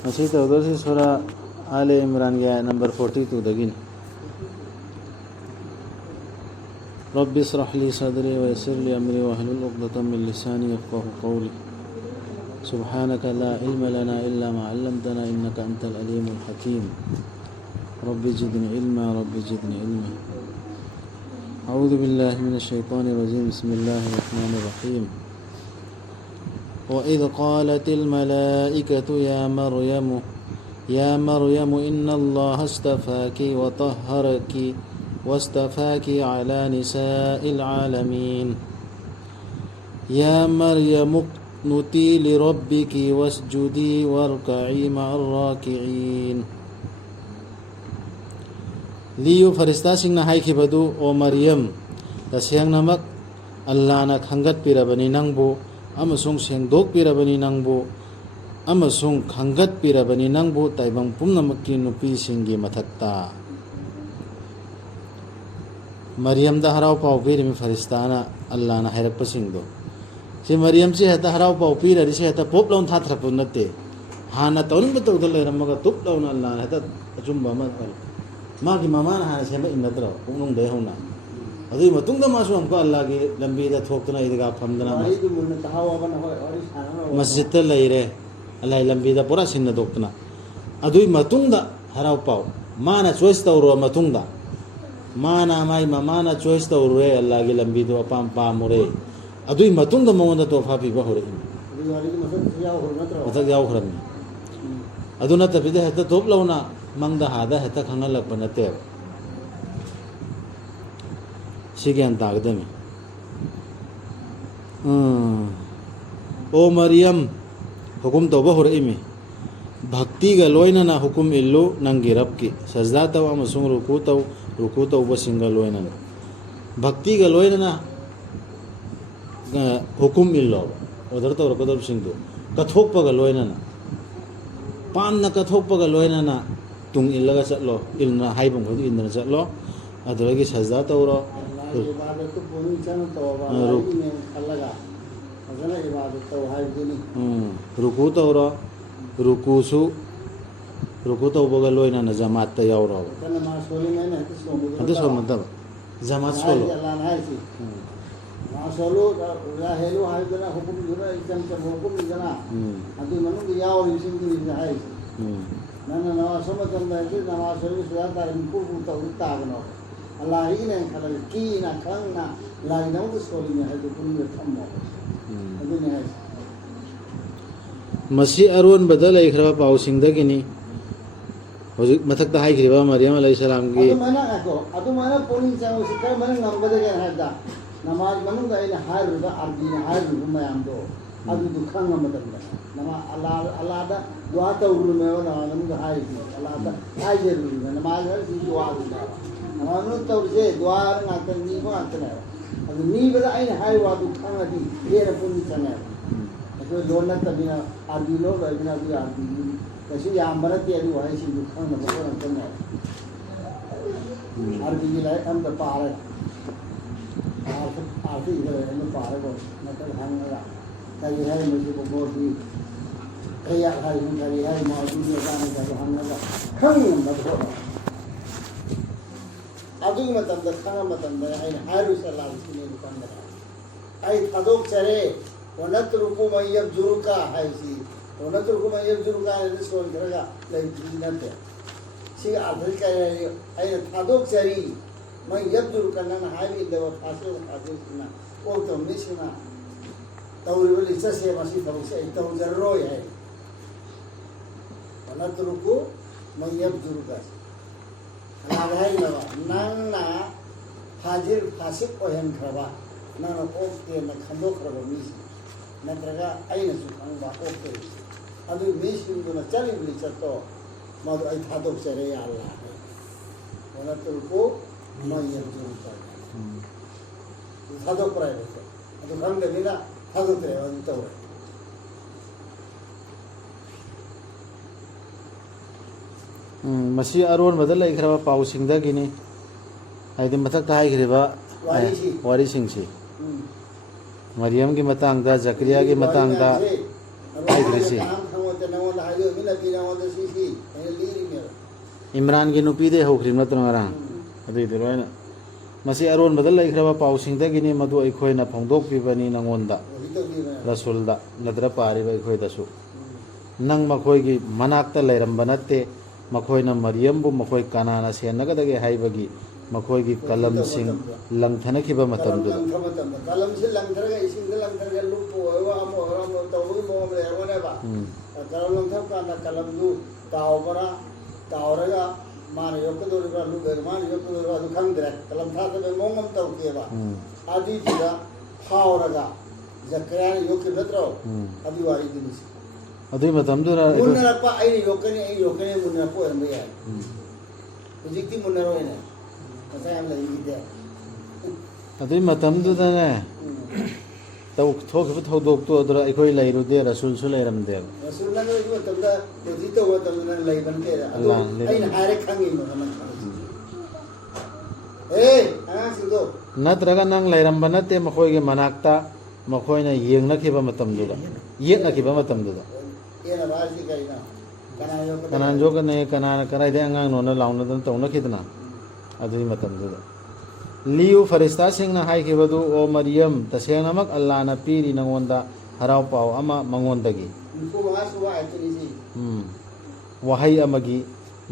Masih tahu sih surah Ali Imran ayat number 42 dagin. Rabbi israh li sadri wa yassir li amri wa hlul 'uqdatam min lisani yafqahu qawli. Subhanaka la ilma lana illa ma 'allamtana innaka antal alimul hakim. Rabbi zidni ilma, Rabbi zidni ilma. A'udzu billahi minasy syaithanir rajim. Bismillahirrahmanirrahim. وإذ قالت الملائكة يا مريم إن الله اصطفاك وطهرك واصطفاك على نساء العالمين يا مريم اقنتي لربك واسجدي واركعي مع الراكعين liyu faristasing na hay kibadu o Maryam tasiyang namak Allah na hanggat pirabani nangbo amasung sengdok pirabani nangbo amasung hanggat pirabani nangbo taibang pumnamakki nupi singgi matakta Maryam da haraw pau pirimi faristana Allah na hayrak pasingdo si Maryam si hata haraw pau pirari si hata pop laun thatrapun natte hana tawlin betul betul ramaga tup laun Allah hata ajumba matal magi mamana hana sema innatra unung de hona adui matungda masu amko Allah ki lambi da thokna idga famdana masjid ta laire Allah lambi da pura sinna dokna adui matungda haraw pau mana choice tawro matungda mana mai mamana choice tawro Allah ki lambi do pam pamure adui matungda monda to phapi ba hore matak yaw khram aduna tabida hata top launa mangda hada hata khangalak banate 시기한 다그다미 ओ मरियम हुकुम तौबा हो रही में भक्ति का लोयना ना हुकुम इल्लो नंगे रब की सजदा तव अमसुंग रुकू तव बसिंगा लोयना भक्ति का लोयना ना हुकुम इल्लो उधर तो रकदर सिंग दो कथोक पगा लोयना ना पान ना कथोक पगा लोयना ना तुम इल्लगा चलो इल्ना हाई बंगो इल्ना चलो अदरगी सजदा तवरो इबादत तो पूरी चन तो वाली में अलगा अजन इबादत तो है दिनी रुकू तवरो रुकू तो बगल लोइना न जमात त यावरो तन मा सोली में न हते सो मतलब जमात सोलो अल्लाह है सी मा सोलो या हेलो है जना हुकुम जुरा एकदम से हुकुम जना अदि मनु याव रिसिंग दी है नन नवा समझन है कि नमाज सोली सुया तार को तो उता गनो Allah ini yang kalau kina kangna lain orang tu sekolah itu pun bertemu. Itu ni है. Masih arun badal ikhra pau singda gini. Hojik matak tahai kriba Maryam alaihissalam ki. Adu mana poling jauh sikar mana nambah dengan ada. Namaz mana dah ini hari rupa arti ini hari rupa mayam do. Adu dukhan nambah dengan. Nama Allah ada doa tahu rupa mayam nama dah hari ini. Allah ada hari rupa namaz hari doa rupa. Namun tahu je doa ngaten ni pun ngaten ya. Aduh ni pada ini hari waktu kan lagi dia pun di sana. Aduh doa tapi na arti lo, tapi na dia arti. Kasi yang berat dia tu hari sih kan nak buat ngaten ya. Arti ni lah am the parah. Arti ni lah am the parah pun. Macam hang lah. Kali hari mesti buat di. Kayak hari mau di sana jadi hang lah. Hang nak buat. अदुग मतम दखाना मतम दे आई हारू सलाम सिने दुकान दे आई थदोक चरे वनत रुकु मयब जुरुका है सी वनत रुकु मयब जुरुका है this कोन करेगा लाइक जिनते सी आधल का आई थदोक चरी मयब जुरुका ना हाई भी देव फासे फासे सिना ओ तो मिसना तौरी वाली से मसी तो से तो जरूर है वनत रुकु मयब जुरुका Alahai nawa, nang na hajir fasik ohen kraba, nang na okte na khando kraba misi, natraga aina sukang ba okte. Adu misi itu na cari beli cato, madu ay thadok cere ya Allah. Ona tulko mayar jurta. Thadok pray betul. Adu kan gila thadok cere adu tahu. Masih arun badal ikhra pau singda gini. Aidi matak tahai khriba wari sing si. Maryam ki matang da Zakariya ki matang da ai grisi हाइदो मिला पीना वाला CC ये लीरी मेरा इमरान की नुपीदे हौख्रिम नत्र ngarang adui de loina masi aron badal laikhraba pausingda gini madu aikhoina phongdok pibani nangonda वही तो भी मैं rasulda nadra pari bai khoi dasu nang makhoi gi manakta lairamba natte makhoi na maryam bu makhoi kanana senaga dage haibagi makhoi gi kalam sing langthana khiba matam du कलम से लंगर का इसी से लंगर का लुक होगा हम और हम तो वही मोह में है वो नहीं बा कलम लंगर का ना कलम लू ताव बरा ताव रहेगा मान योग तो रहेगा लू बेरमान योग तो रहेगा दुखान दे कलम था तो मैं मोह में तो किया बा आदि चीज़ा खाओ रहेगा जकरान योग के नत्रो आदि वाली दिन से adui matam du ra Munna पा आई योग ने मुन्ना पो है मैं यार जिक्ति मुन्ना रोए ना ऐसा हम लगी थी adui matam du da ne tau thok thodok tu adra aikoi lairu de rasul su lairam de रसूलुल्लाह ने जो तबदा जीतो हुआ तबदा लई बन के अल्लाह आई हारे खंगी मोहम्मद ए आना सिंदो natraga nang lairamba natte makhoi gi manakta makhoi na yengna khiba matam du da yekna khiba matam du da ये ना बाहर से करी ना kanan jo ka ne kanan karai de angang no na launa dan tawna khidna adui matam du da liu farista sing na hai khibadu o maryam tasena mak allah na piri nangonda harau pau ama mangondagi उनको वहां से हुआ ऐसे नहीं सी wahai amagi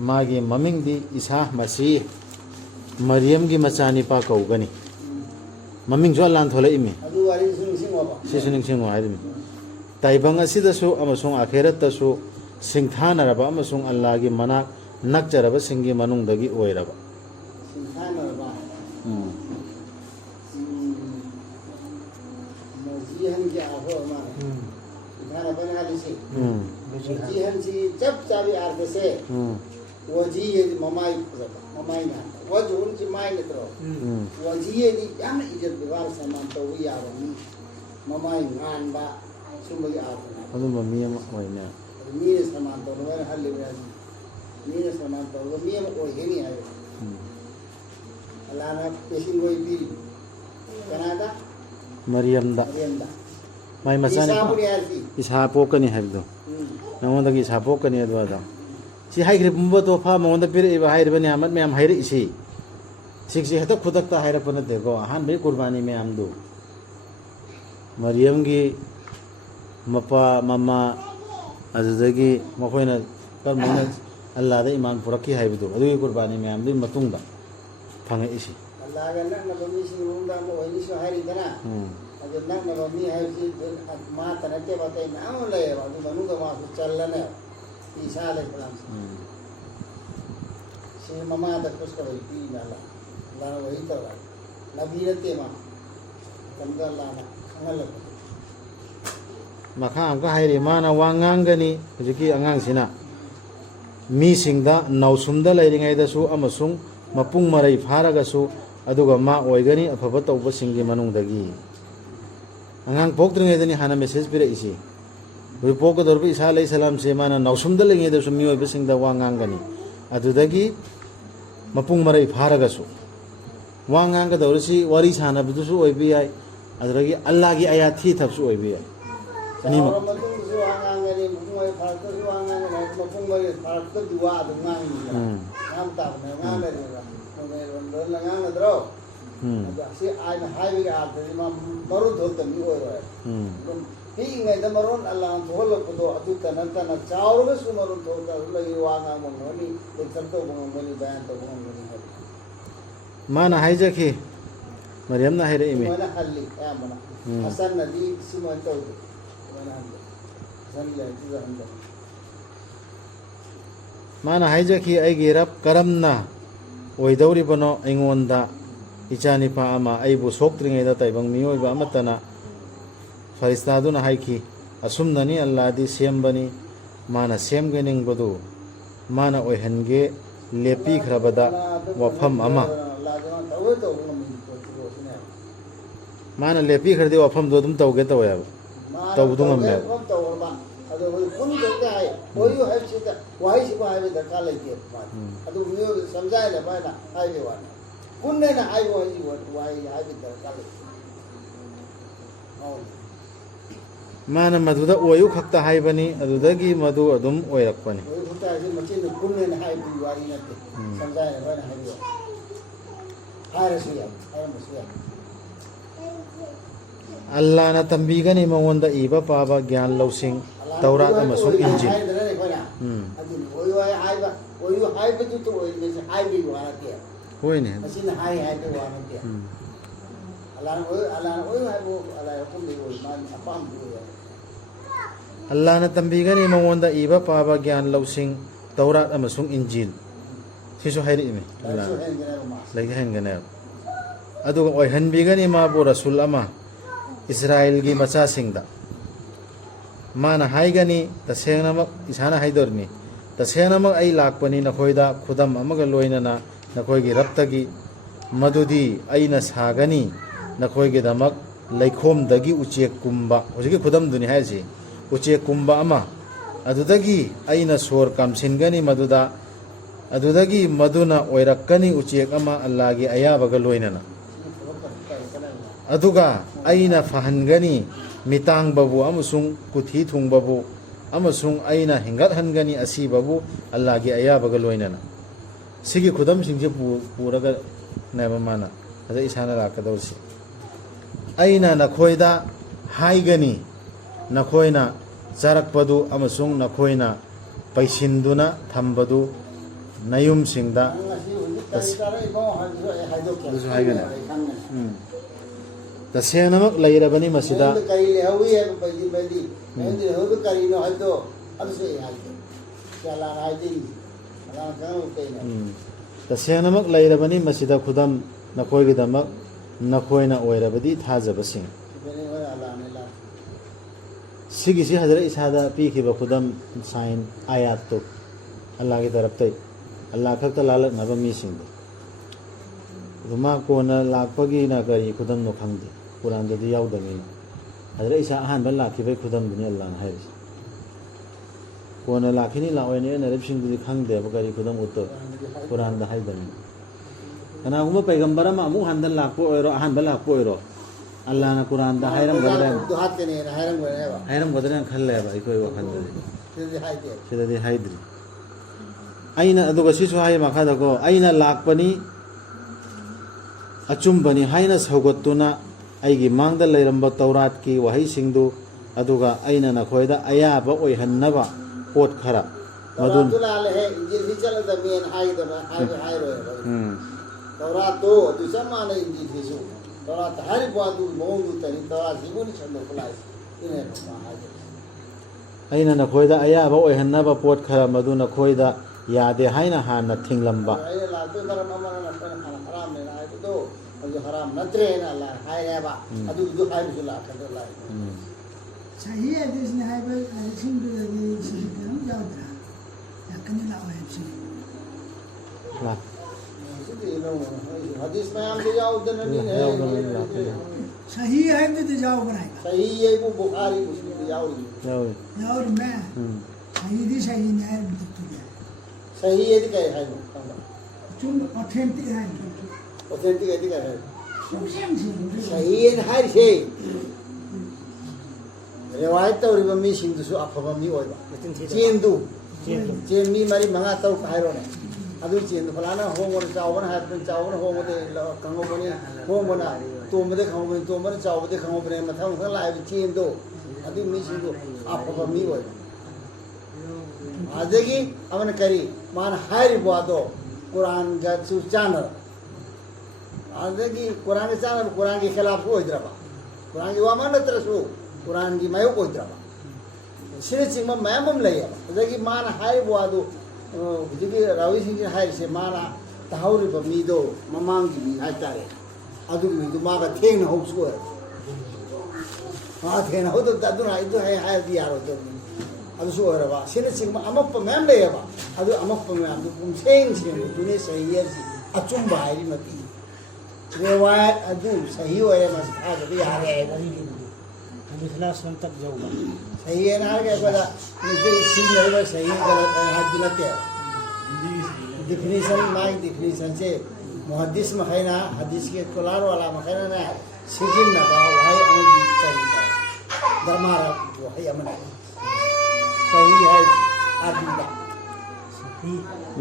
magi maming di isa masih maryam gi machani pa kaugani maming jo lan thola imi अदु वाली सुन सिंह बाबा sisuning singo haidimi taibang asidasu amasung akhirat tasu singthanaraba amasung allah gi manak nakjaraba singi manungdagi oiraba सिंहान बाबा मजीहन के आहो हमारे इधर बना ली से मजीहन से जब चाबी आते से वजी ये ममाई ना वज उनकी माई ने तो वजी ये दी क्या ना इज्जत विवाह सामान तो वही आ रही ममाई गान बा सुमली आते ना aduma mi ama oina मीरे सामान तो वह हल ले रहा मीरे सामान तो वो मीरे में कोई नहीं आए अल्लाह ने पेशिंग कोई भी Canada maryam da अरियंदा mai machani ईसा pa बुरी आती isa pokani haibdo nangondagi isa pokani adwa da si haigri bumba to pha monda pir iba hairba ni amat meam hairi isi siksi hata khudak ta haira pana de go han be qurbani me am do maryam gi mapa mama azadagi makoina kar mona allah da iman puraki haibdo adu qurbani me am di matungda phanga isi अल्लाह का ना नबी से रूंदा में वही से हरी तना अगर ना नबी है कि मां तनते बातें ना ले वाली बनू का मां चल लेने ईसा अलैहिस्सलाम से ममा तक कुछ कर पी ना अल्लाह ने वही तो नबी रहते मां तंगा अल्लाह ना खंगल makha amka hairi mana wangangani hujiki angang sina mi singda nausumda lairingai da su amasung mapung marai pharaga su aduga ma oigani afaba tawba singi manungdagi angang pokdringai dani hana message pira isi wi pokko dorbi isa alayhi salam se mana nausumda lengai da su mi oiba singda wangangani adudagi mapung marai pharaga su wanganga dorisi wari sana bidu su oibi ai aduragi allah gi ayat thi thap su oibi ai ani ma और मतलब जो आंगने मुंह फाड़ तो जो आंगने मपुंग में फाड़ तो दुआ दूंगा नाम ताप ने नाम ले देगा मैं रंदर लगा न दरो से आज हाई भी आते हैं मरो धोते नहीं हो रहा है ही इंगे तो मरो अल्लाह धोल को तो अतु तना चावल में सु मरो धोता लगी वांगा मंगोनी एक सब तो मंगोनी बयान तो मंगोनी है mana haijaki maryam na haire imi मैंने हल्ली क्या मना हसन नदी सिमन तो मैंने हसन ले तुझा हम mana haijaki aigi rab karamna oidauri bano aingonda ichani pa ama aibu soktringai da taibang mioi ba amatana farista duna haiki asumnani allah di sembani mana semgening bodu mana oihange lepi khrabada wafam ama mana lepi khrade wafam do dum tawge tawya tawdu ngamme ಅದು ಕುನ್ ಜೊತೆ ಆಯ್ ಓಯು ಹೈಸಿದ ವಾಯಿಸಿ ಬಾಯಿ ದರ್ಕಾರ ಲೈತೆ ಅದು ನೀವು ಸಮಜಾಯಿಲ್ಲ ಬಾಯ್ನ ಹಾಯ್ದೆ ವಾನ ಕುನ್ನೇನ hi Y Y ಹಾಯ್ದೆ ದರ್ಕಾರ ಲೈತೆ ಹೌದು ꯃꯥꯅ ꯃꯗꯨꯗ ꯑꯣꯏꯌꯨ ꯈꯛꯇ ꯍꯥꯏꯕꯅꯤ ꯑꯗꯨꯗꯒꯤ ꯃꯗꯨ ꯑꯗꯨꯝ ꯑꯣꯏꯔꯛꯄꯅꯤ ꯑꯣꯏ ꯈꯛꯇ ꯍꯥꯏꯁꯤ ꯃꯆꯤꯟꯗ ꯀꯨꯝꯅꯦꯅ ꯍꯥꯏꯕꯒꯤ ꯋꯥꯔꯤ ꯅꯠꯇꯦ ꯁꯝꯖꯥꯏꯅ ꯑꯩꯈꯣꯏꯅ ꯍꯥꯏꯕꯤꯌꯨ ꯍꯥꯏꯔꯁꯨ ꯌꯥꯏ ꯍꯥꯏꯔꯝꯕꯁꯨ ꯌꯥꯏ ꯑꯜꯂꯥꯍꯅ ꯇꯝꯕꯤꯒꯅꯤ ꯃꯉꯣꯟꯗ ꯏꯕ ꯄꯥꯕ ꯒ꯭ꯌꯥꯟ ꯂꯧꯁꯤꯡ ꯇꯧꯔꯥꯠ ꯑꯃꯁꯨꯡ ꯏꯟꯖꯤꯜ ꯑꯗꯨꯅꯤ ꯑꯣꯏꯌꯨ ꯍꯥꯏꯕ ꯑꯣꯏꯌꯨ ꯍꯥꯏꯕꯗꯨꯇ ꯑꯣꯏꯔꯤꯉꯩꯁꯤ ꯍꯥꯏꯕꯒꯤ ꯋꯥ ꯅꯠꯇꯦ ꯍꯣꯏꯅꯦ ꯃꯁꯤꯅ ꯍꯥꯏꯕꯒꯤ ꯋꯥ ꯅꯠꯇꯦ ꯑꯜꯂꯥꯍꯅ ꯑꯣꯏꯌꯨ ꯍꯥꯏꯕ ꯑꯜꯂꯥꯍ ꯍꯨꯀꯨꯝꯗꯒꯤ ꯑꯣꯏ ꯃꯥꯒꯤ ꯑꯄꯥꯝꯕꯗꯤ ꯑꯣꯏ ꯑꯜꯂꯥꯍꯅ ꯇꯝꯕꯤꯒꯅꯤ ꯃꯉꯣꯟꯗ ꯏꯕ ꯄꯥꯕ ꯒ꯭ꯌꯥꯟ ꯂꯧꯁꯤꯡ ꯇꯧꯔꯥꯠ ꯑꯃꯁꯨꯡ ꯏꯟꯖꯤꯜ ꯁꯤꯁꯨ ꯍꯥꯏꯔꯛꯏꯃꯤ ꯂꯥꯏꯔꯤꯛꯁꯨ ꯑꯜꯂꯥꯍꯅ ꯍꯦꯟꯒꯅꯦꯕ ꯃꯥ ꯂꯩꯍꯟꯒꯅꯦꯕ ꯑꯗꯨꯒ ꯑꯣꯏꯍꯟꯕꯤꯒꯅꯤ ꯃꯥꯕꯨ ꯔꯁꯨꯜ ꯑꯃ ꯏꯁ꯭ꯔꯥꯏꯜꯒꯤ ꯃꯆꯥꯁꯤꯡꯗ ꯃꯥꯅ ꯍꯥꯏꯒꯅꯤ ꯇꯁꯦꯡꯅꯃꯛ ꯏꯁꯥꯅ ꯍꯥꯏꯗꯣꯔꯤꯅꯤ ꯇꯁꯦꯡꯅꯃꯛ ꯑꯩ ꯂꯥꯛꯄꯅꯤ ꯅꯈꯣꯏꯗ ꯈꯨꯗꯝ ꯑꯃꯒ ꯂꯣꯏꯅꯅ ꯅꯈꯣꯏꯒꯤ ꯔꯕꯇꯒꯤ ꯃꯗꯨꯗꯤ ꯑꯩꯅ ꯁꯥꯒꯅꯤ ꯅꯈꯣꯏꯒꯤꯗꯃꯛ ꯂꯩꯈꯣꯝꯗꯒꯤ ꯎꯆꯦꯛꯀꯨꯝꯕ ꯍꯧꯖꯤꯛꯀꯤ ꯈꯨꯗꯝꯗꯨꯅꯤ ꯍꯥꯏꯔꯤꯁꯤ ꯎꯆꯦꯛꯀꯨꯝꯕ ꯑꯃ ꯑꯗꯨꯗꯒꯤ ꯑꯩꯅ ꯁꯣꯔ ꯀꯥꯝꯁꯤꯟꯒꯅꯤ ꯃꯗꯨꯗ ꯑꯗꯨꯗꯒꯤ ꯃꯗꯨꯅ ꯑꯣꯏꯔꯛꯀꯅꯤ ꯎꯆꯦꯛ ꯑꯃ ꯑꯜꯂꯥꯍꯒꯤ ꯑꯌꯥꯕꯒ ꯂꯣꯏꯅꯅ ꯑꯗꯨꯒ ꯑꯩꯅ ꯐꯍꯟꯒꯅꯤ ꯃꯤꯇꯥꯡꯕꯕꯨ ꯑꯃꯁꯨꯡ ꯀꯨꯊꯤ ꯊꯨꯡꯕꯕꯨ ꯑꯃꯁꯨꯡ ꯑꯩꯅ ꯍꯤꯡꯒꯠꯍꯟꯒꯅꯤ ꯑꯁꯤꯕꯕꯨ ꯑꯜꯂꯥꯍꯒꯤ ꯑꯌꯥꯕꯒ ꯂꯣꯏꯅꯅ ꯁꯤꯒꯤ ꯈꯨꯗꯝꯁꯤꯡꯁꯦ ꯄꯨꯔꯒꯅꯦꯕ ꯃꯥꯅ ꯑꯗ ꯏꯁꯥꯅ ꯂꯥꯛꯀꯗꯧꯔꯤꯁꯤ ꯑꯩꯅ ꯅꯈꯣꯏꯗ ꯍꯥꯏꯒꯅꯤ ꯅꯈꯣꯏꯅ ꯆꯥꯔꯛꯄꯗꯨ ꯑꯃꯁꯨꯡ ꯅꯈꯣꯏꯅ ꯄꯩꯁꯤꯟꯗꯨꯅ ꯊꯝꯕꯗꯨ ꯅꯌꯨꯝꯁꯤꯡꯗ ꯑꯗꯨꯁꯨ ꯍꯥꯏꯒꯅꯤ ꯇꯁꯦꯡꯅꯃꯛ ꯂꯩꯔꯕꯅꯤ ꯃꯁꯤꯗ ꯀꯔꯤ ꯂꯩꯍꯧꯏ ꯍꯥꯏꯕ ꯄꯩꯁꯤꯟꯕꯗꯤ ꯃꯌꯨꯝꯗ ꯂꯩꯍꯧꯏꯗꯨ ꯀꯔꯤꯅꯣ ꯍꯥꯏꯕꯗꯣ ꯑꯗꯨꯁꯨ ꯑꯩ ꯍꯥꯏꯒꯦ ꯑꯜꯂꯥꯍꯅ ꯍꯥꯏꯗꯣꯏꯅꯤ ꯑꯜꯂꯥꯍꯅ ꯈꯪꯉꯕ ꯀꯩꯅꯣ ꯇꯁꯦꯡꯅꯃꯛ ꯂꯩꯔꯕꯅꯤ ꯃꯁꯤꯗ ꯈꯨꯗꯝ ꯅꯈꯣꯏꯒꯤꯗꯃꯛ ꯅꯈꯣꯏꯅ ꯑꯣꯏꯔꯕꯗꯤ ꯊꯥꯖꯕꯁꯤꯡ ꯁꯤꯒꯤꯁꯤ ꯍꯖꯔꯠ ꯏꯁꯥꯗ ꯄꯤꯈꯤꯕ ꯈꯨꯗꯝ ꯁꯥꯏꯟ ꯑꯌꯥꯠꯇꯨ ꯑꯜꯂꯥꯍꯒꯤ ꯇꯔꯞꯇꯩ ꯑꯜꯂꯥꯍ ꯈꯛꯇ ꯂꯥꯜꯂꯛꯅꯕ ꯃꯤꯁꯤꯡꯗꯣ ꯑꯗꯨ ꯃꯥ ꯀꯣꯟꯅ ꯂꯥꯛꯄꯒꯤꯅ ꯀꯔꯤ ꯈꯨꯗꯝꯅꯣ ꯈꯪꯗꯦ ꯀꯨꯔꯥꯟꯗꯗꯤ ꯌꯥꯎꯗꯕꯅꯤꯅ ꯍꯖꯔꯠ ꯏꯁꯥ ꯑꯍꯥꯟꯕ ꯂꯥꯛꯈꯤꯕꯒꯤ ꯈꯨꯗꯝꯗꯨꯅꯤ ꯑꯜꯂꯥꯍꯅ ꯍꯥꯏꯔꯤꯁꯦ ꯀꯣꯟꯅ ꯂꯥꯛꯈꯤꯅꯤ ꯂꯥꯛꯑꯣꯏꯅꯤ ꯅꯔꯤꯕꯁꯤꯡꯗꯨꯗꯤ ꯈꯪꯗꯦꯕ ꯀꯔꯤ ꯈꯨꯗꯝ ꯎꯠꯇꯣ ꯀꯨꯔꯥꯟꯗ ꯍꯥꯏꯗꯕꯅꯤ ꯀꯅꯥꯒꯨꯝꯕ ꯄꯩꯒꯝꯕꯔ ꯑꯃ ꯑꯃꯨꯛ ꯍꯟꯗ ꯂꯥꯛꯄ ꯑꯣꯏꯔꯣ ꯑꯍꯥꯟꯕ ꯂꯥꯛꯄ ꯑꯣꯏꯔꯣ ꯑꯜꯂꯥꯍꯅ ꯀꯨꯔꯥꯟꯗ ꯍꯥꯏꯔꯝꯒꯗ꯭ꯔꯅ ꯈꯜꯂꯦꯕ ꯑꯩꯈꯣꯏ ꯋꯥꯈꯜꯗꯗꯤ ꯁꯤꯗꯗꯤ ꯍꯥꯏꯗ꯭ꯔꯤ ꯑꯩꯅ ꯑꯗꯨꯒ ꯁꯤꯁꯨ ꯍꯥꯏꯌꯦ ꯃꯈꯥꯗꯀꯣ ꯑꯩꯅ ꯂꯥꯛꯄꯅꯤ ꯑꯆꯨꯝꯕꯅꯤ ꯍꯥꯏꯅ ꯁꯧꯒꯠꯇꯨꯅ ꯑꯩꯒꯤ ꯃꯥꯡꯗ ꯂꯩꯔꯝꯕ ꯇꯧꯔꯥꯠꯀꯤ ꯋꯥꯍꯩꯁꯤꯡꯗꯨ ꯑꯗꯨꯒ ꯑꯩꯅ ꯅꯈꯣꯏꯗ ꯑꯌꯥꯕ ꯑꯣꯏꯍꯟꯅꯕ ꯄꯣꯠ ꯈꯔ ꯇꯧꯔꯥꯠꯇꯣ ꯑꯗꯨ ꯆꯞ ꯃꯥꯟꯅꯩ ꯏꯟꯖꯤꯜꯁꯤꯁꯨ ꯇꯧꯔꯥꯠꯇ ꯍꯥꯏꯔꯤꯕ ꯑꯗꯨ ꯃꯑꯣꯡꯗꯨꯇꯅꯤ ꯇꯧꯔꯥꯠꯁꯤꯕꯨꯅꯤ ꯁꯟꯗꯣꯛꯄ ꯂꯥꯛꯏꯁꯤ ꯑꯩꯅ ꯅꯈꯣꯏꯗ ꯑꯌꯥꯕ ꯑꯣꯏꯍꯟꯅꯕ ꯄꯣꯠ ꯈꯔ ꯃꯗꯨ ꯅꯈꯣꯏꯗ ꯌꯥꯗꯦ ꯍꯥꯏꯅ ꯍꯥꯟꯅ ꯊꯤꯡꯂꯝꯕ ꯑꯩꯅ ꯂꯥꯛꯄꯩ ꯃꯔꯝ ꯑꯃꯅ ꯅꯈꯣꯏꯅ ꯍꯥꯟꯅ ꯍꯔꯥꯝꯅꯦꯅ ꯍꯥꯏꯕꯗꯣ ꯑꯗꯨ ꯍꯔꯥꯝ ꯅꯠꯇ꯭ꯔꯦꯅ ꯑꯜꯂꯥꯍ ꯍꯥꯏꯔꯦꯕ ꯑꯗꯨꯗꯨ ꯍꯥꯏꯕꯁꯨ ꯂꯥꯛꯀꯗ꯭ꯔꯥ ꯂꯥꯛꯏ ꯁꯍꯤ ꯍꯗꯤꯁꯅꯤ ꯍꯥꯏꯕ ꯂꯥꯏꯔꯤꯛꯁꯤꯡꯗꯨꯗꯗꯤ ꯁꯤꯗꯤ ꯀꯔꯝ ꯌꯥꯎꯗ꯭ꯔꯥ ꯂꯥꯛꯀꯅꯤ ꯂꯥꯛꯑꯣꯏ ꯍꯥꯏꯕꯁꯤ hadis mayamda yawdana सही है तो जाओ बनाएगा सही है वो बुखारी मुस्लिम यावरी यार मैं सही दी सही नहीं है सही है तो क्या है तुम ऑथेंटिक है ऑथेंटिक है तो क्या है सही है हर शे रिवायत तो रिबमी सिंधु सु अफबमी ओइबा चेंदु चेन मी मारी मंगा तौ खायरो ने अदु चेन फलाना होंगोन चावबन हातन चावबन होंगोदे कंगोबनी होंगोना तोमदे खंगोबन तोमन चावबदे खंगोबने मथां खं लाइब चेंदो अदु मी सिंधु अफबमी ओइबा आदगी अमन करी मान हारि बादो कुरान गा सुचानर आदगी कुरान चानर कुरान के खिलाफ ओइद्रबा कुरान की वामान तरसु कुरान की मायो ओइद्रबा सिने चिंग मैमम लैया अदगी मान हारि बादो हुजिगी रावी सिंह हारि से माना तहौरिब मीदो ममांगी मी हाइतारे अदु मीदो मागा थेंग होसु मा थेंग होदो तदुना इदु हाय हाय दियारो तो अदु सु ओरबा सिने चिंग अमप मैम लैया अदु अमप मैम दु पुम सेंग सेंग दुने सही अचुम बाहरी मती रिवायत अदु सही ओरे मस आगे भी आ रहे इखलास तक जाऊंगा सही है ना के बड़ा मुझे सीन नहीं सही गलत है हाथ दिलते डेफिनेशन माय डेफिनेशन से मुहद्दिस मखैना हदीस के कुलार वाला मखैना ना सिजिन ना भाई अमुदी चली धर्मारा वही अमन सही है आदमी का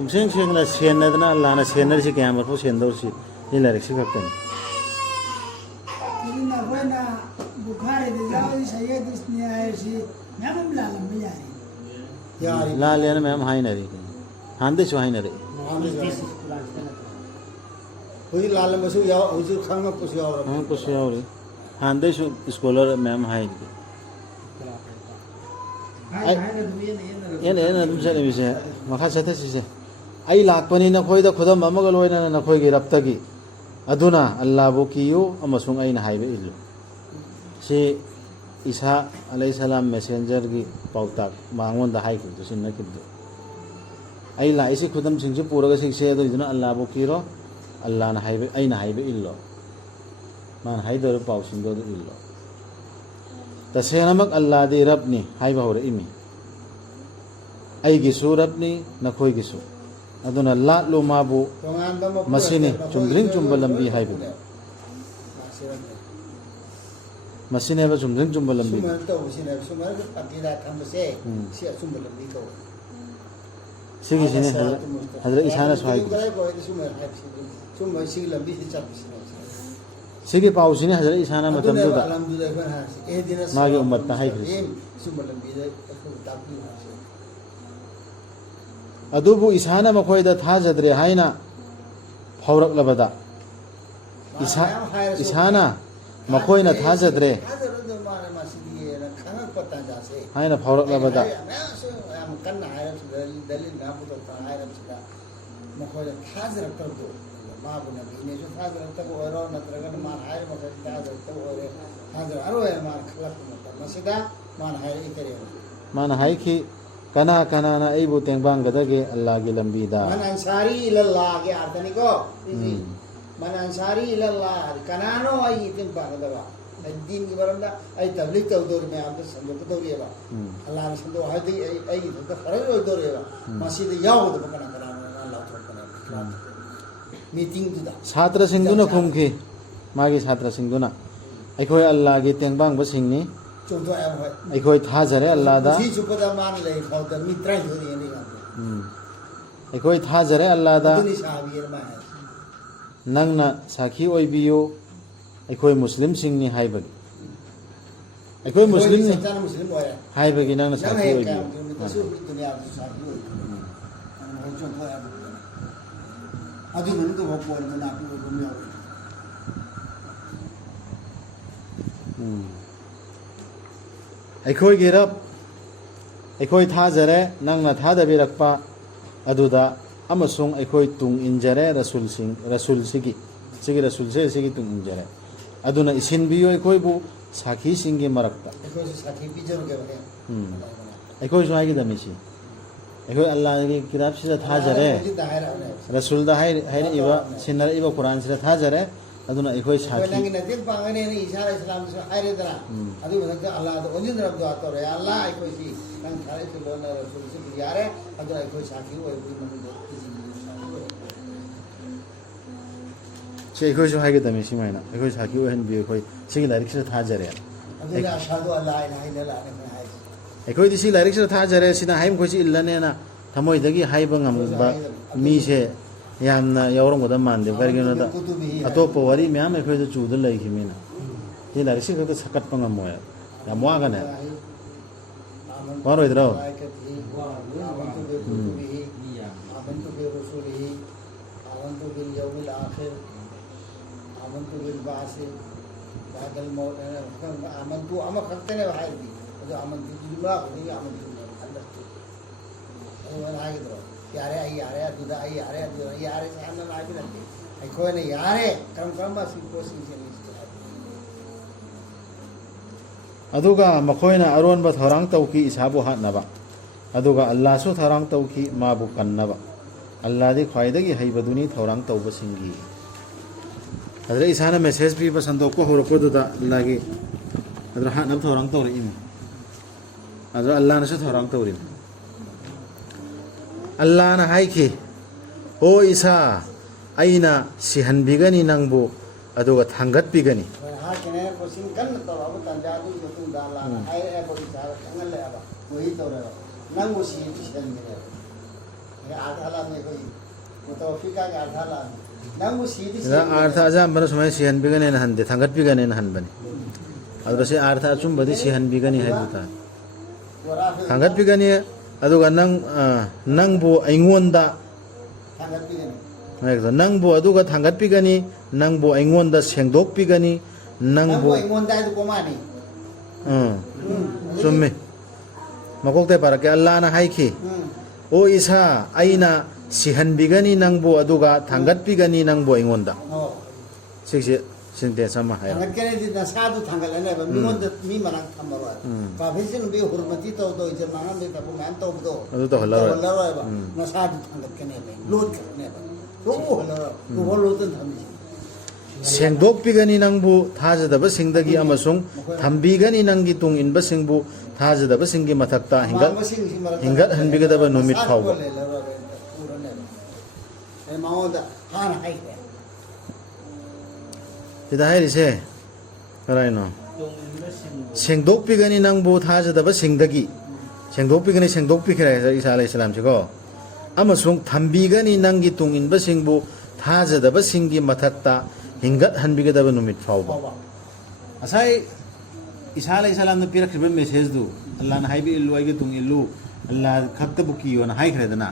Sing sing la sen na na Allah na sen na si kaya mo sen daw si nila reksi kapten. Jadi nak kau nak bukhari di jauh saya di sini air si, memang belakang menjadi. यार La le na ma'am hai na ri. Hande so hai na ri. हुई लाल मसू या हुई खंग pussy और हाँ कुछ और ri. Hande so scholar ma'am hai ri. Yan dum sa ni se makha sa ta si se. Ai lak pani na khoi da khodam amagal oi na khoi gi rapta gi. Aduna Allah bo kiyo amasung ai na hai be ilu. Si Isa alayhi salam messenger gi pautak mangon da hai ku to sin na kiddo. Ai la isi khudam sing se pura ga sing se do iduna Allah bo kiro Allah na hai be ai na hai be illo. Man hai do pau sing do illo. Ta se namak Allah di rab ni hai ba hore imi. Ai gi su rab ni na khoi gi su. Aduna la lo ma bu masini chumdring chumbalam bi hai be. Masini ba chumdring chumbalam bi. सुमन तो उसी ने सुमन के पतिदा थम से सी सुमन लंबी को Sigi sini hadra isana so hai. सुमन है सुमन सी लंबी से चल Sigi pau sini hadra isana matam do da. अलहमदुलिल्लाह फन है ए दिन Magi ummat ta hai kris. सुमन लंबी दे को तापी है Adubu isana makhoi da tha jadre haina phaurak labada. Isana makhoi na tha jadre हाजर दो मारे मसीदी है खाना पता जासे haina phaurak labada. हम करना है दलील ना बुता है रचना मखोय हाजर कर दो मां बने ने जो हाजर तक और नत्रगन मान है मखोय हाजर तक और हाजर अरो है मान खलक मसीदा मान है इतरे Mana hai ki kana kana na aibu tengbang gadage Allah gi lambi da. मन अंसारी इल्लल्लाह के अर्थ नहीं को मन अंसारी इल्लल्लाह कनानो आई तिम पागदवा दिन की बरंदा आई तबलीग तो दौर में आप संदो तो दौरेबा अल्लाह ने संदो है दी आई तो फरज हो दौरेबा मस्जिद याव तो बकना करानो अल्लाह तो बकना meeting दुदा Chhatra singduna khumki magi chhatra singduna aikhoi Allah gi tengbang ba singni चोंदो एम है aikhoi tha jare Allah da जी सुपदा मान ले खाओ तो मित्र ही होरी नहीं का aikhoi tha jare Allah da दुनी साहब मा है nangna sakhi oibiyo aikhoi muslim singni haibagi aikhoi muslim ni सच्चा मुस्लिम होया haibagi nangna sakhi sakhi oibiyo दुनिया की साथी हो हम जो होया अभी मन तो वो बोल में ना भी घूमने aikhoi gi rab aikhoi tha jare nangna tha da birakpa aduda amasung aikhoi tung injare rasul sigi rasul se sigi tung injare aduna isin biyo aikhoi bu sakhi singi marakta देखो साथी भी जरूर के बने aikhoi so ai gi damisi aikhoi Allah gi kitab sida tha jare दायरा है rasul da hai iba sinar iba quran sida tha jare aduna aikhoi कोई sakhi नंगी नदी पांगने ने इशारा इस्लाम से हायरे दरा अभी बता अल्लाह तो ओजिन रब दुआ तो रे अल्लाह कोई सी नंग खाले से लोना रसूल से यार है अगर कोई साथी हो कोई मन दो किसी se aikhoi so hai gi damisi maina aikhoi sakhi o hen bi aikhoi sigi larik sida tha jare अभी अशहदु अल्लाह इलाहा इल्लल्लाह ने है aikhoi disi larik sida tha jare sina haim khoi si illane na thamoi dagi haiba ngam ba mi se yamna yawrong goda mande bargino da atopo wari myam aikhoi da chu da lai khimina ni larik sida da sakat pangam moya ya moa ga ne waro idro आमंतु बिरसूलिही आमंतु बिल यौमिल आखिर आमंतु bill बास बादल मौत आमंतु अमा खक्ते ने हाय दी जो आमंतु जुमला होती आमंतु अंदर तो वो ना के दरो यारे आई यारे दुदा आई यारे दुदा यारे सामने ना भी लगती आई कोई ने यारे क्रम बस कोशिश से aduga makhoina aronba tharang tauki isabu hatnaba aduga Allah su tharang tauki mabu kannaba Allah di khwaidagi haibaduni tharang tauba singi adra isana message bi basando ko horoko da lagi adra hatnab tharang tawri im adra Allah na su tharang tawri Allah na haiki o isa aina sihan bigani nangbu aduga thangat bigani हाँ कहने कोशिश कर तो अब तंजादू जो तुम डाला ai bagi cara kangen le apa woi to re nang mo si sen ni re ya adhala me koi mutawafika ga adhala nang mo si di ida artha ajam bana sumai sihan bigane na hande thangat bigane na han bani adu se artha chum badi sihan bigani hai buta thangat bigani aduga nang bu aingonda thangat bigani Nah, nang bu aduga thangat bigani nang bu aingonda sengdok bigani nang bu ingon dai du komani summe makokte para ke Allah na haiki o isa aina sihan bigani nang bu aduga thangat bigani nang bu aingonda oh sikse sinte sama hai thangat kene di nasadu thangal ne ba mi ngon mi manang thamaro ka bhisin bi hurmati to do je manang be ta ko man to do adu to halal ba nasadu thangat kene be lot ne ba to halal to halal tan thami sengdok bigani nang bu thajadaba singdagi amasung thambigani nangi tung inba singbu thajadaba singi mathakta hingat hanbigadaba numit phawba e maoda han hai sida hairise karaino sengdok bigani nang bu thajadaba singdagi sengdok bigani sengdok bikira isa alayhi salam chigo amasung thambigani nangi tung inba singbu thajadaba singi mathakta hingat hanbigadaba numit phawba asai isa alayhi salam na pirakriba message du Allah na haibi illu aige tung illu Allah khakta buki yona hai khredana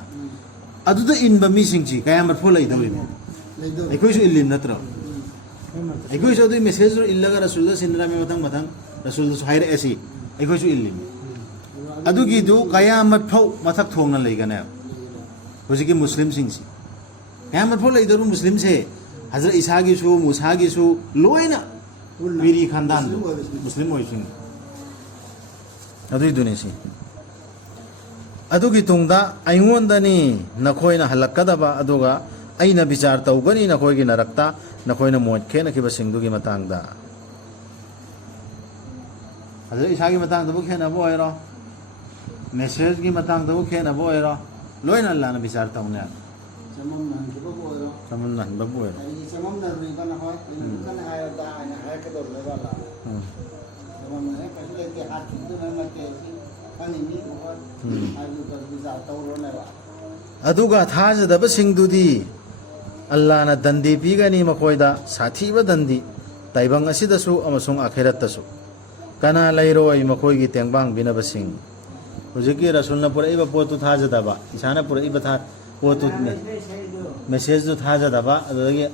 aduda inba mi singchi kayamat phola idawri me ekoi su illim natra ekoi su du message ru illaga rasulullah sinna me matang rasulullah su haire asi ekoi su illim adugi du kayamat phau mathak thongna leigana hojiki muslim singsi kayamat phola idaru muslim se Hazrat Isa ki su Musa ki su loina piri khandan muslim oising adu dunesi adu gi tungda aingonda ni nakhoina halakadaba aduga aina bichar tawgani nakhoi gi narakta nakhoina mot khena ki basingdu gi matangda Hazrat Isa gi matangda bu khena bo airo message gi matangda bu khena bo airo loina Allah na bichar tawne samam nan ko bo ro samun nan babu airo ai samam nan ri kan hoy kan hai da ai hai ka do le wala samam ne ka le ke hat tu na ma ke kan ni mo ho ai du ka bi za taw ro ne wa aduga thajadaba singdudi Allah na dandi pigani makoida sathiba dandi taibang asidasu amasung akhirattasu kana lairo ai makoi gi tengbang binaba sing hujiki rasulna pura iba potu thajadaba isana pura iba tha potu me message du thajadaba adagi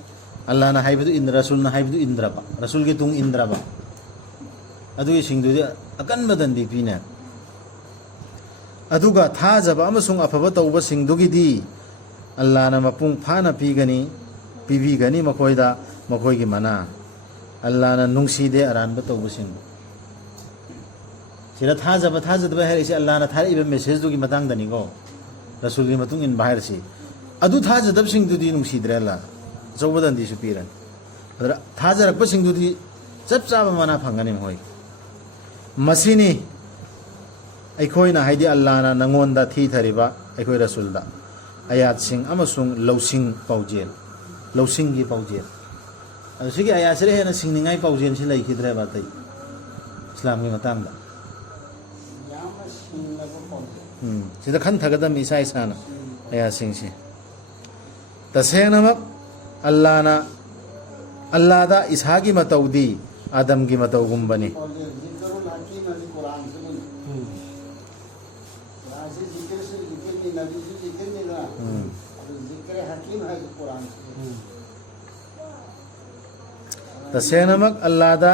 Allah na haibidu indra rasulna haibidu indraba rasul gi tung indraba adugi singdudi akan madandi pina aduga thajaba amasung afaba tauba singdugidi Allah na mapung phana pigani pibigani makoida makoi gi mana Allah na nungside aranba tauba sing sira thajaba hai isi Allah na thari iba message du gi matang dani go rasul gi matung in bahar si adu thajadab singdudi nungsidre Allah zaubadan di supiran adra thajarakpa singdudi chap chaba mana phangani hoi masini aikhoina haidi Allah na nangonda thi thariba aikhoi rasulda ayat sing amasung lausing paujel lausing gi paujel asigi ayat sire hena singningai paujel si lai khidre ba tai islam gi matangda yama shin la ko sida khan thagadam isa isana ayat sing si tasenama Allah da ishagi mataudi adam gi matau gumbani और ये जिक्रुल हकीम अली कुरान से नहीं कुरान से जिक्र नहीं नबी से जिक्र नहीं ना तो जिक्र हकीम है कुरान से tasenama Allah da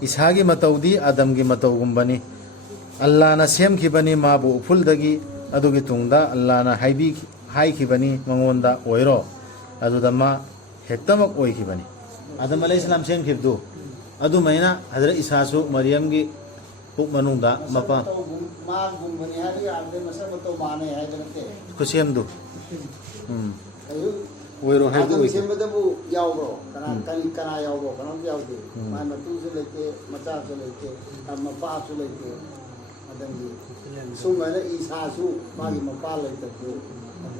ishagi mataudi adam gi matau gumbani Allah na sem khibani mabu uphul-dagi adugi tungda Allah na hai khibani mangonda oiro aduda ma hektamak oi khibani Adam alayhi salam sem khibdu adu maina Hazrat Isa su Maryam gi puk manungda mapa तो मां गुम्बनी है ये आगे मसा तो माने है जनते kusem du अयो oiro hai du आदम से मतलब वो यावरो कना यावरो कना यावदे मां मतु से लेके मचा से लेके अब मपा से लेके आदम जी सु मैंने ईसा सु मागी मपा लेके तो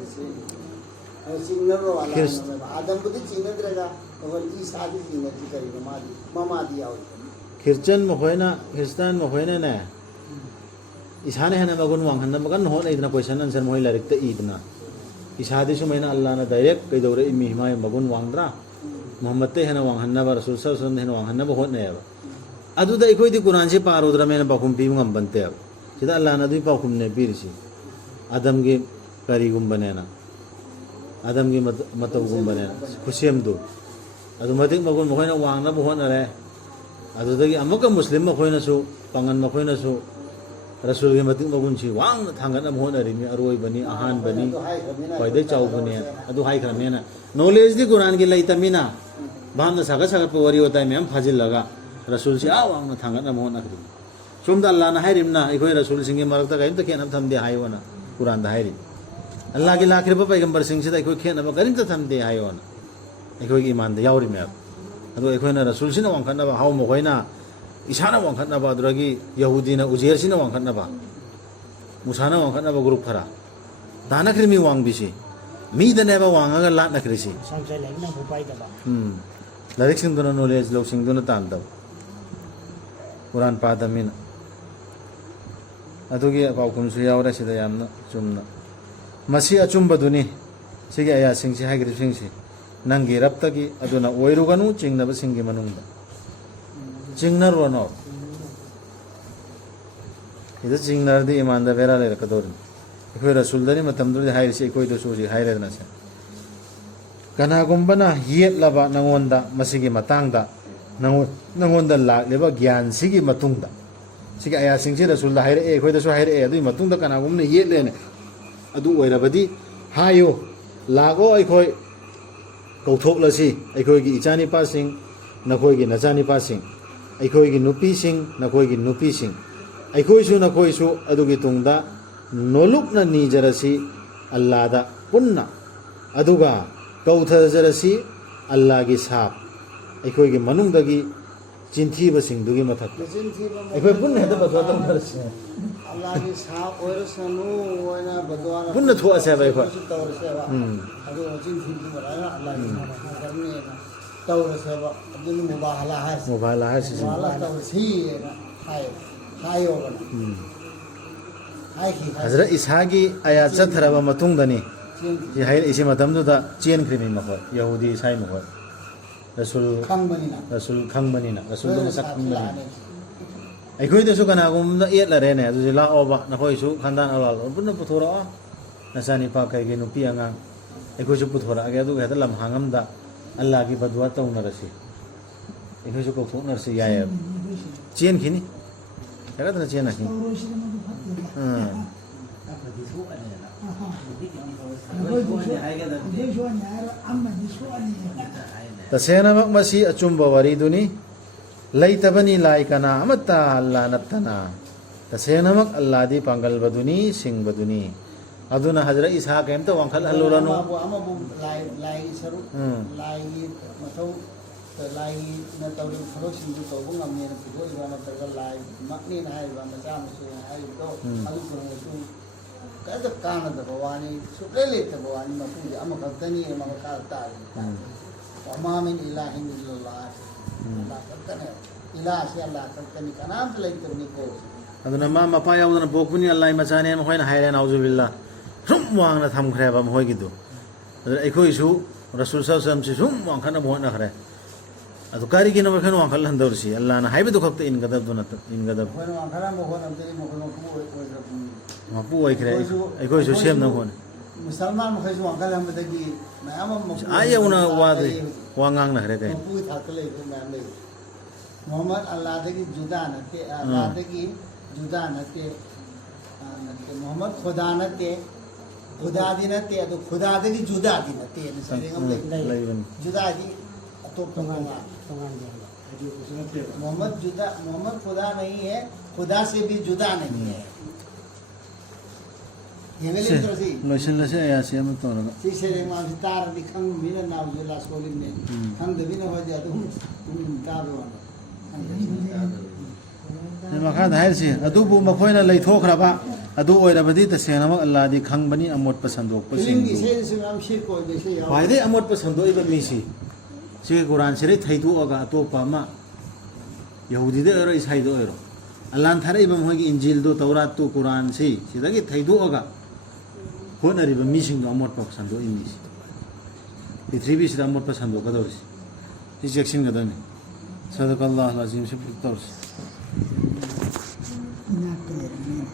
ऐसे सिग्नल वाला आदम को चिन्ह रहेगा और ईसा भी चिन्ह करेगा मामा दिया ꯈ꯭ꯔꯤꯁꯇꯟ ꯃꯈꯣꯏꯅ ꯈ꯭ꯔꯤꯁꯇꯥꯟ ꯃꯈꯣꯏꯅꯅꯦ ꯏꯁꯥꯅ ꯍꯦꯟꯅ ꯃꯒꯨꯟ ꯋꯥꯡꯍꯟꯅꯕ ꯀꯟꯅ ꯍꯣꯠꯅꯩꯗꯅ ꯀꯣꯏꯁꯟ ꯑꯟꯁꯔ ꯃꯣꯏ ꯂꯥꯏꯔꯤꯛꯇ ꯏꯗꯅ ꯏꯁꯥꯗꯤ ꯁꯨꯃꯥꯏꯅ ꯑꯜꯂꯥꯍꯅ ꯗꯥꯏꯔꯦꯛ ꯀꯩꯗꯧꯔꯛꯏꯃꯤ ꯃꯥꯒꯤ ꯃꯒꯨꯟ ꯋꯥꯡꯗ꯭ꯔꯥ ꯃꯨꯍꯝꯃꯗꯇꯩ ꯍꯦꯟꯅ ꯋꯥꯡꯍꯟꯅꯕ ꯔꯁꯨꯜ ꯁꯜꯂꯜꯂꯥꯍꯨ ꯑꯂꯩꯍꯤ ꯋꯁꯜꯂꯝꯗ ꯍꯦꯟꯅ ꯋꯥꯡꯍꯟꯅꯕ ꯍꯣꯠꯅꯩꯌꯦꯕ ꯑꯗꯨꯗ ꯑꯩꯈꯣꯏꯗꯤ ꯀꯨꯔꯥꯟꯁꯤ ꯄꯥꯔꯨꯗ꯭ꯔꯃꯦꯅ ꯄꯥꯎꯈꯨꯝ ꯄꯤꯕ ꯉꯝꯕꯟꯇꯦꯕ ꯁꯤꯗ ꯑꯜꯂꯥꯍꯅ ꯑꯗꯨꯒꯤ ꯄꯥꯎꯈꯨꯝꯅꯦ ꯄꯤꯔꯤꯁꯤ ꯑꯗꯝꯒꯤ ꯀꯔꯤꯒꯨꯝꯕꯅꯦꯅ ꯑꯗꯝꯒꯤ ꯃꯇꯧꯒꯨꯝꯕꯅꯦꯅ ꯈꯨꯁꯦꯝꯗꯨ ꯑꯗꯨ ꯃꯇꯤꯛ ꯃꯒꯨꯟ ꯃꯈꯣꯏꯅ ꯋꯥꯡꯅꯕ ꯍꯣꯠꯅꯔꯦ ꯑꯗꯨꯗꯒꯤ ꯑꯃꯨꯛꯀ ꯃꯨꯁꯂꯤꯝ ꯃꯈꯣꯏꯅꯁꯨ ꯄꯥꯡꯒꯟ ꯃꯈꯣꯏꯅꯁꯨ ꯔꯁꯨꯜꯒꯤ ꯃꯇꯤꯛ ꯃꯒꯨꯟꯁꯤ ꯋꯥꯡꯅ ꯊꯥꯡꯒꯠꯅꯕ ꯍꯣꯠꯅꯔꯤꯅꯤ ꯑꯔꯣꯏꯕꯅꯤ ꯑꯍꯥꯟꯕꯅꯤ ꯈ꯭ꯋꯥꯏꯗꯒꯤ ꯆꯥꯎꯕꯅꯤ ꯑꯗꯨ ꯍꯥꯏꯈ꯭ꯔꯕꯅꯤꯅ ꯅꯣꯂꯦꯖꯗꯤ ꯀꯨꯔꯥꯟꯒꯤ ꯂꯩꯇꯃꯤꯅ ꯚꯥꯞꯅ ꯁꯥꯒꯠ ꯁꯥꯒꯠꯄ ꯋꯥꯔꯤ ꯋꯥꯇꯥꯏ ꯃꯌꯥꯝ ꯐꯥꯖꯤꯜꯂꯒ ꯔꯁꯨꯜꯁꯤ ꯋꯥꯡꯅ ꯊꯥꯡꯒꯠꯅꯕ ꯍꯣꯠꯅꯈ꯭ꯔꯤ ꯁꯣꯝꯗ ꯑꯜꯂꯥꯍꯅ ꯍꯥꯏꯔꯤꯕꯅ ꯑꯩꯈꯣꯏ ꯔꯁꯨꯜꯁꯤꯡꯒꯤ ꯃꯔꯛꯇ ꯀꯔꯤꯝꯇ ꯈꯦꯠꯅꯕ ꯊꯝꯗꯦ ꯍꯥꯏꯌꯣꯅ ꯀꯨꯔꯥꯟꯗ ꯍꯥꯏꯔꯤ ꯑꯜꯂꯥꯍꯒꯤ ꯂꯥꯛꯈ꯭ꯔꯤꯕ ꯄꯩꯒꯝꯕꯔꯁꯤꯡꯁꯤꯗ ꯑꯩꯈꯣꯏ ꯈꯦꯠꯅꯕ ꯀꯔꯤꯝꯇ ꯊꯝꯗꯦ ꯍꯥꯏꯌꯣꯅ ꯑꯩꯈꯣꯏꯒꯤ ꯏꯃꯥꯟꯗ ꯌꯥꯎꯔꯤꯃꯦꯕ ꯑꯗꯣ ꯑꯩꯈꯣꯏꯅ ꯔꯁꯨꯜꯁꯤꯅ ꯋꯥꯡꯈꯠꯅꯕ ꯍꯥꯎ ꯃꯈꯣꯏꯅ ꯏꯁꯥꯅ ꯋꯥꯡꯈꯠꯅꯕ ꯑꯗꯨꯗꯒꯤ ꯌꯍꯨꯗꯤꯅ ꯎꯖꯦꯔꯁꯤꯅ ꯋꯥꯡꯈꯠꯅꯕ ꯃꯨꯁꯥꯅ ꯋꯥꯡꯈꯠꯅꯕ ꯒ꯭ꯔꯨꯞ ꯈꯔ ꯇꯥꯅꯈ꯭ꯔꯤ ꯃꯤ ꯋꯥꯡꯕꯤꯁꯤ ꯃꯤꯗꯅꯦꯕ ꯋꯥꯡꯉꯒ ꯂꯥꯠꯅꯈ꯭ꯔꯤꯁꯤ ꯁꯝꯁꯥꯏ ꯂꯥꯏꯔꯤꯛꯅ ꯄꯥꯏꯗꯕ ꯂꯥꯏꯔꯤꯛꯁꯤꯡꯗꯨꯅ ꯅꯣꯂꯦꯖ ꯂꯧꯁꯤꯡꯗꯨꯅ ꯇꯥꯟꯗꯕ ꯀꯨꯔꯥꯟ ꯄꯥꯗꯃꯤꯅ ꯑꯗꯨꯒꯤ ꯄꯥꯎꯈꯨꯝꯁꯨ ꯌꯥꯎꯔꯦ ꯁꯤꯗ ꯌꯥꯝꯅ ꯆꯨꯝꯅ ꯃꯁꯤ ꯑꯆꯨꯝꯕꯗꯨꯅꯤ ꯁꯤꯒꯤ ꯑꯌꯥꯁꯤꯡꯁꯤ ꯍꯥꯏꯈ꯭ꯔꯤꯕꯁꯤꯡꯁꯤ ꯅꯪꯒꯤ ꯔꯕꯇꯒꯤ ꯑꯗꯨꯅ ꯑꯣꯏꯔꯨꯒꯅꯨ ꯆꯤꯡꯅꯕꯁꯤꯡꯒꯤ ꯃꯅꯨꯡꯗ ꯆꯤꯡꯅꯔꯨꯔꯅꯣ ꯁꯤꯗ ꯆꯤꯡꯅꯔꯗꯤ ꯏꯃꯥꯟꯗ ꯕꯦꯔꯥ ꯂꯩꯔꯛꯀꯗꯧꯔꯤꯅꯤ ꯑꯩꯈꯣꯏ ꯔꯁꯨꯜꯗꯅꯤ ꯃꯇꯝꯗꯨꯗꯤ ꯍꯥꯏꯔꯤꯁꯤ ꯑꯩꯈꯣꯏꯗꯁꯨ ꯍꯧꯖꯤꯛ ꯍꯥꯏꯔꯦꯗꯅ ꯁꯦ ꯀꯅꯥꯒꯨꯝꯕꯅ ꯌꯦꯠꯂꯕ ꯅꯪꯉꯣꯟꯗ ꯃꯁꯤꯒꯤ ꯃꯇꯥꯡꯗ ꯅꯪꯉꯣꯟꯗ ꯂꯥꯛꯂꯤꯕ ꯒ꯭ꯌꯥꯟꯁꯤꯒꯤ ꯃꯇꯨꯡꯗ ꯁꯤꯒꯤ ꯑꯌꯥꯁꯤꯡꯁꯤ ꯔꯁꯨꯜꯗ ꯍꯥꯏꯔꯛꯑꯦ ꯑꯩꯈꯣꯏꯗꯁꯨ ꯍꯥꯏꯔꯛꯑꯦ ꯑꯗꯨꯒꯤ ꯃꯇꯨꯡꯗ ꯀꯅꯥꯒꯨꯝꯕꯅ ꯌꯦꯠꯂꯦꯅꯦ ꯑꯗꯨ ꯑꯣꯏꯔꯕꯗꯤ ꯍꯥꯏꯌꯨ ꯂꯥꯛꯑꯣ ꯑꯩꯈꯣꯏ ꯀꯧꯊꯣꯛꯂꯁꯤ ꯑꯩꯈꯣꯏꯒꯤ ꯏꯆꯥꯅꯤꯄꯥꯁꯤꯡ ꯅꯈꯣꯏꯒꯤ ꯅꯆꯥꯅꯤꯄꯥꯁꯤꯡ ꯑꯩꯈꯣꯏꯒꯤ ꯅꯨꯄꯤꯁꯤꯡ ꯅꯈꯣꯏꯒꯤ ꯅꯨꯄꯤꯁꯤꯡ ꯑꯩꯈꯣꯏꯁꯨ ꯅꯈꯣꯏꯁꯨ ꯑꯗꯨꯒꯤ ꯇꯨꯡꯗ ꯅꯣꯂꯨꯛꯅ ꯅꯤꯖꯔꯁꯤ ꯑꯜꯂꯥꯗ ꯄꯨꯟꯅ ꯑꯗꯨꯒ ꯀꯧꯊꯖꯔꯁꯤ ꯑꯜꯂꯥꯒꯤ ꯁꯥꯞ ꯑꯩꯈꯣꯏꯒꯤ ꯃꯅꯨꯡꯗꯒꯤ ꯆꯤꯟꯊꯤꯕꯁꯤꯡꯗꯨꯒꯤ ꯃꯊꯛꯇ ꯑꯩꯈꯣꯏ ꯄꯨꯟꯅ ꯍꯦꯛꯇ ꯕꯗꯨꯋꯥ ꯇꯧꯅꯔꯁꯤ ꯑꯜꯂꯥꯍꯒꯤ ꯁꯥꯞ ꯑꯣꯏꯔꯁꯅꯨ ꯑꯣꯏꯅ ꯕꯗꯨꯋꯥ ꯄꯨꯟꯅ ꯊꯣꯛꯑꯁꯦꯕ ꯑꯩꯈꯣꯏ ꯇꯧꯔꯁꯦꯕ ꯑꯗꯨꯒ ꯆꯤꯟꯊꯤꯕꯗꯨ ꯑꯜꯂꯥꯍꯒꯤ ꯁꯥꯞꯅꯦꯅ ꯇꯧꯔꯁꯦꯕ ꯑꯗꯨꯅ ꯃꯨꯕꯥꯍꯂꯥ ꯍꯥꯏꯁꯦ ꯃꯣꯕꯥꯏꯜ ꯍꯥꯏꯔꯁꯤ ꯃꯨꯕꯥꯍꯂꯥ ꯇꯧꯔꯁꯤꯅ ꯍꯥꯏꯌꯣꯕꯅ ꯍꯥꯏꯈꯤ ꯍꯖꯔꯠ ꯏꯁꯥꯒꯤ ꯑꯌꯥꯠ ꯆꯠꯊꯔꯕ ꯃꯇꯨꯡꯗꯅꯤ ꯁꯤ ꯍꯥꯏꯔꯛꯏꯁꯤ ꯃꯇꯝꯗꯨꯗ ꯆꯦꯟꯈ꯭ꯔꯤꯃꯤ ꯃꯈꯣꯏ ꯌꯍꯨꯗꯤ ꯏꯁꯥꯏ ꯃꯈꯣꯏ ꯔꯁꯨꯜ ꯈꯪꯕꯅꯤꯅ ꯔꯁꯨꯜꯗꯨ ꯃꯁꯛ ꯈꯪꯕꯅꯤꯅ ꯑꯩꯈꯣꯏꯗꯁꯨ ꯀꯅꯥꯒꯨꯝꯕꯅ ꯌꯦꯠꯂꯔꯦꯅꯦ ꯑꯗꯨꯗꯤ ꯂꯥꯛꯑꯣꯕ ꯅꯈꯣꯏꯁꯨ ꯈꯟꯗꯥꯟ ꯑꯋꯥꯜ ꯄꯨꯟꯅ ꯄꯨꯊꯣꯔꯛꯑꯣ ꯅꯆꯥꯅꯤꯄꯥ ꯀꯩꯒꯤ ꯅꯨꯄꯤ ꯑꯉꯥꯡ ꯑꯩꯈꯣꯏꯁꯨ ꯄꯨꯊꯣꯔꯛꯑꯒꯦ ꯑꯗꯨꯒ ꯍꯦꯛꯇ ꯂꯝ ꯍꯥꯡꯉꯝꯗ ꯑꯜꯂꯥꯍꯒꯤ ꯕꯗꯨꯋꯥ ꯇꯧꯅꯔꯁꯤ ꯑꯩꯈꯣꯏꯁꯨ ꯀꯧꯊꯣꯛꯅꯔꯁꯤ ꯌꯥꯏꯑꯕ ꯆꯦꯟꯈꯤꯅꯤ ꯈꯔꯗꯅ ꯆꯦꯟꯅꯈꯤꯅꯤ ꯇꯁꯦꯡꯅꯃꯛ ꯃꯁꯤ ꯑꯆꯨꯝꯕ ꯋꯥꯔꯤꯗꯨꯅꯤ ꯂꯩꯇꯕꯅꯤ ꯂꯥꯏ ꯀꯅꯥ ꯑꯃꯠꯇ ꯑꯜꯂꯥ ꯅꯠꯇꯅ ꯇꯁꯦꯡꯅꯃꯛ ꯑꯜꯂꯥꯗꯤ ꯄꯥꯡꯒꯜꯕꯗꯨꯅꯤ ꯁꯤꯡꯕꯗꯨꯅꯤ ꯑꯗꯨꯅ ꯍꯖꯔꯠ ꯏꯁꯥ ꯀꯩꯝꯇ ꯋꯥꯡꯈꯠꯍꯜꯂꯨꯔꯅꯨ ꯂꯥꯏꯒꯤ ꯁꯔꯨꯛ ꯂꯥꯏꯒꯤ ꯃꯊꯧ ꯂꯥꯏꯅ ꯇꯧꯔꯤꯕ ꯊꯕꯛꯁꯤꯡꯗꯨ ꯇꯧꯕ ꯉꯝꯃꯦꯅ ꯄꯨꯊꯣꯛꯏꯕ ꯅꯠꯇ꯭ꯔꯒ ꯂꯥꯏꯃꯛꯅꯦꯅ ꯍꯥꯏꯔꯤꯕ ꯃꯆꯥ ꯃꯁꯨꯅ ꯍꯥꯏꯔꯤꯕꯗꯣ ꯑꯗꯨ ꯄꯨꯝꯅꯃꯛꯁꯨ ꯀꯩꯝꯇ ꯀꯥꯟꯅꯗꯕ ꯋꯥꯅꯤ ꯁꯨꯛꯂꯩ ꯂꯩꯇꯕ ꯋꯥꯅꯤ ꯃꯄꯨꯗꯤ ꯑꯃꯈꯛꯇꯅꯤ ꯃꯈꯥ ꯇꯥꯔꯤ ꯑꯃꯥꯃꯤꯟ ꯏꯂꯥꯍꯤꯟꯏꯜꯂꯜlah ꯑꯜꯂꯥ ꯈꯛꯇꯅꯦ ꯏꯂꯥꯍꯁꯤ ꯑꯜꯂꯥ ꯈꯛꯇꯅꯤ ꯀꯅꯥꯝꯇ ꯂꯩꯇꯕꯅꯤꯀꯣ ꯑꯗꯨꯅ ꯃꯥ ꯃꯄꯥ ꯌꯥꯎꯗꯅ ꯄꯣꯛꯄꯅꯤ ꯑꯜꯂꯥꯍ ꯃꯆꯥꯅꯦ ꯃꯈꯣꯏꯅ ꯍꯥꯏꯔꯦ ꯅꯥꯎꯖꯨꯕꯤꯜꯂꯥ ꯁꯨꯝ ꯋꯥꯡꯅ ꯊꯝꯈ꯭ꯔꯦꯕ ꯃꯈꯣꯏꯒꯤꯗꯨ ꯑꯗꯨ ꯑꯩꯈꯣꯏꯁꯨ ꯔꯁꯨꯜ ꯁꯜꯂꯝꯁꯤ ꯁꯨꯝ ꯋꯥꯡꯈꯠꯅꯕ ꯍꯣꯠꯅꯈ꯭ꯔꯦ ꯑꯗꯨ ꯀꯔꯤꯒꯤꯅꯣ ꯑꯩꯈꯣꯏꯅ ꯋꯥꯡꯈꯠꯍꯟꯗꯧꯔꯤꯁꯤ ꯑꯜꯂꯥꯍꯅ ꯍꯥꯏꯕꯗꯨ ꯈꯛꯇ ꯏꯟꯒꯗꯕꯗꯨ ꯏꯟꯒꯗꯕ ꯑꯩꯈꯣꯏꯅ ꯋꯥꯡꯈꯠꯍꯟꯕ ꯍꯣꯠꯅꯕꯗꯒꯤ ꯃꯈꯣꯏ ꯃꯄꯨ ꯑꯣꯏꯈ꯭ꯔꯕꯅꯤ ꯃꯄꯨ ꯑꯣꯏꯈ꯭ꯔꯦ ꯑꯩꯈꯣꯏꯁꯨ ꯁꯦꯝꯅꯕ ꯍꯣꯠꯅꯩ ꯃꯨꯁꯜꯃꯥꯟ ꯃꯈꯩꯁꯨ ꯋꯥꯡꯈꯠꯍꯟꯕꯗꯒꯤ ꯃꯌꯥꯝ ꯑꯃ ꯑꯥ ꯌꯧꯅ ꯋꯥ ꯉꯥꯡꯅꯈ꯭ꯔꯦ ꯀꯩꯅꯣ ꯃꯄꯨꯒꯤ ꯊꯥꯛꯇ ꯂꯩꯕ ꯃꯌꯥꯝ ꯂꯩ ꯃꯨꯍꯝꯃꯗ ꯑꯜꯂꯥꯍꯗꯒꯤ ꯖꯨꯗꯥ ꯅꯠꯇꯦ ꯑꯜꯂꯥꯍꯗꯒꯤ ꯖꯨꯗꯥ ꯅꯠꯇꯦ ꯃꯨꯍꯝꯃꯗ ꯈꯨꯗꯥ ꯅꯠꯇꯦ ꯈꯨꯗꯥꯗꯤ ꯅꯠꯇꯦ ꯑꯗꯨ ꯈꯨꯗꯥꯗꯒꯤ ꯖꯨꯗꯥꯗꯤ ꯅꯠꯇꯦ ꯁꯩꯔꯦꯡ ꯑꯃ ꯂꯩ ꯂꯩꯕꯅꯤ ꯖꯨꯗꯥꯗꯤ अतोप्पा मोहम्मद जुदा मोहम्मद खुदा नहीं है खुदा से भी जुदा नहीं है लोइसनलसे आयासे अम तोरगा सी सेरे मा तार दि खंग मिना नाव जुला सोलिम ने खंग दबिना हो जा तो ताबे वन ꯃꯈꯥꯗ ꯍꯥꯏꯔꯤꯁꯤ ꯑꯗꯨꯕꯨ ꯃꯈꯣꯏꯅ ꯂꯩꯊꯣꯛꯈ꯭ꯔꯕ ꯑꯗꯨ ꯑꯣꯏꯔꯕꯗꯤ ꯇꯁꯦꯡꯅꯃꯛ ꯑꯜꯂꯥꯍꯗꯤ ꯈꯪꯕꯅꯤ ꯑꯃꯣꯠꯄ ꯁꯟꯗꯣꯛꯄꯁꯤꯡꯗꯨ ꯈ꯭ꯋꯥꯏꯗꯒꯤ ꯑꯃꯣꯠꯄ ꯁꯟꯗꯣꯛꯏꯕ ꯃꯤꯁꯤ ꯁꯤꯒꯤ ꯀꯨꯔꯥꯟꯁꯤꯗꯩ ꯊꯩꯗꯣꯛꯑꯒ ꯑꯇꯣꯞꯄ ꯑꯃ ꯌꯍꯨꯗꯤꯗ ꯑꯣꯏꯔꯣ ꯏꯁꯥꯏꯗ ꯑꯣꯏꯔꯣ ꯑꯜꯂꯥꯍꯅ ꯊꯥꯔꯛꯏꯕ ꯃꯣꯏꯒꯤ ꯏꯟꯖꯤꯜꯗꯣ ꯇꯧꯔꯥꯠꯇꯨ ꯀꯨꯔꯥꯟꯁꯤ ꯁꯤꯗꯒꯤ ꯊꯩꯗꯣꯛꯑꯒ ꯍꯣꯠꯅꯔꯤꯕ ꯃꯤꯁꯤꯡꯗꯣ ꯑꯃꯣꯠꯄ ꯁꯟꯗꯣꯛꯏꯅꯤ ꯄ꯭ꯔꯤꯊꯤꯕꯤꯁꯤꯗ ꯑꯃꯣꯠꯄ ꯁꯟꯗꯣꯛꯀꯗꯧꯔꯤꯁꯤ ꯁꯤ ꯆꯦꯛꯁꯤꯟꯒꯗꯕꯅꯤ ꯁꯗꯀꯜꯂꯥꯍꯨꯜ ꯑꯖꯤꯝ ꯁꯤ ꯇꯧꯔꯁꯤ ꯏꯅꯥꯛꯇ ꯂꯩꯔꯝꯃꯦꯅ